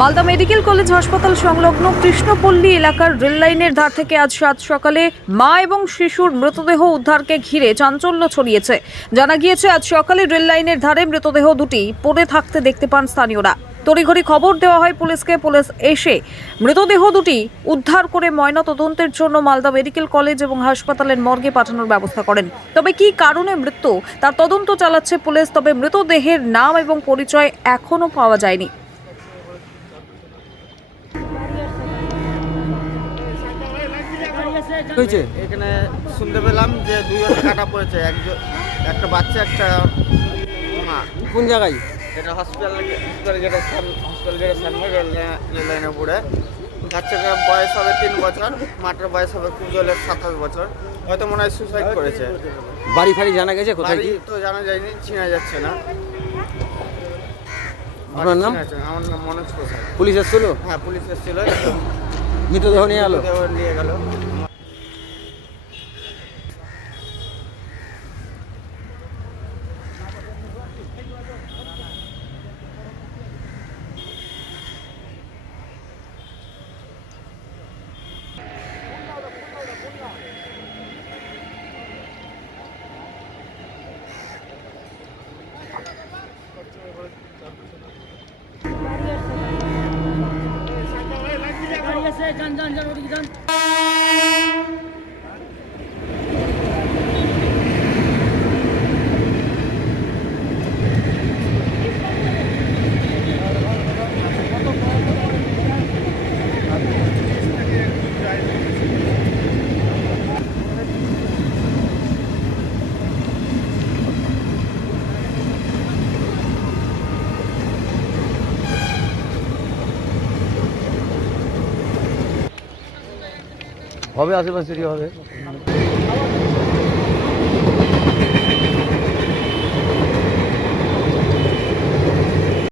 Malda medical college হাসপাতাল সংলগ্ন কৃষ্ণপল্লী এলাকার রেল লাইনের ধার থেকে আজ সাত সকালে মা এবং শিশুর মৃতদেহ উদ্ধারকে ঘিরে চাঞ্চল্য ছড়িয়েছে। জানা গিয়েছে, আজ সকালে রেল লাইনের ধারে মৃতদেহ দুটি পড়ে থাকতে দেখতে পান স্থানীয়রা। তড়িঘড়ি খবর দেওয়া হয় পুলিশকে। পুলিশ এসে মৃতদেহ দুটি উদ্ধার করে ময়না তদন্তের জন্য মালদা মেডিকেল কলেজ এবং হাসপাতালের মর্গে পাঠানোর ব্যবস্থা করেন। তবে কী কারণে মৃত্যু? তার তদন্ত চালাচ্ছে পুলিশ, তবে মৃতদেহের নাম এবং পরিচয় এখনও পাওয়া যায়নি। হয়েছে? এখানে শুনতে পেলাম যে দুজন কাটা পড়েছে একজন একটা বাচ্চা একটা মা। কোন জায়গায়? এটা হসপিটাল হসপিটাল গেটে হসপিটাল গেটে সামনে রেল রেল লাইনে পড়ে। বাচ্চাটার বয়স হবে তিন বছর মাটার বয়স হবে কুজলের সাতাশ বছর। হয়তো মনে হয় সুসাইড করেছে। বাড়ি ফাড়ি জানা গেছে কোথায় কি? তো জানা যায়নি চিনা যাচ্ছে না। আপনার নাম? আমার নাম মনোজ প্রসাদ। পুলিশ এসেছিল? হ্যাঁ পুলিশ এসেছিল। মৃতদেহ নিয়ে মৃতদেহ নিয়ে গেল। যান যান যান ওদিকে যান। হবে আশেপাশে হবে।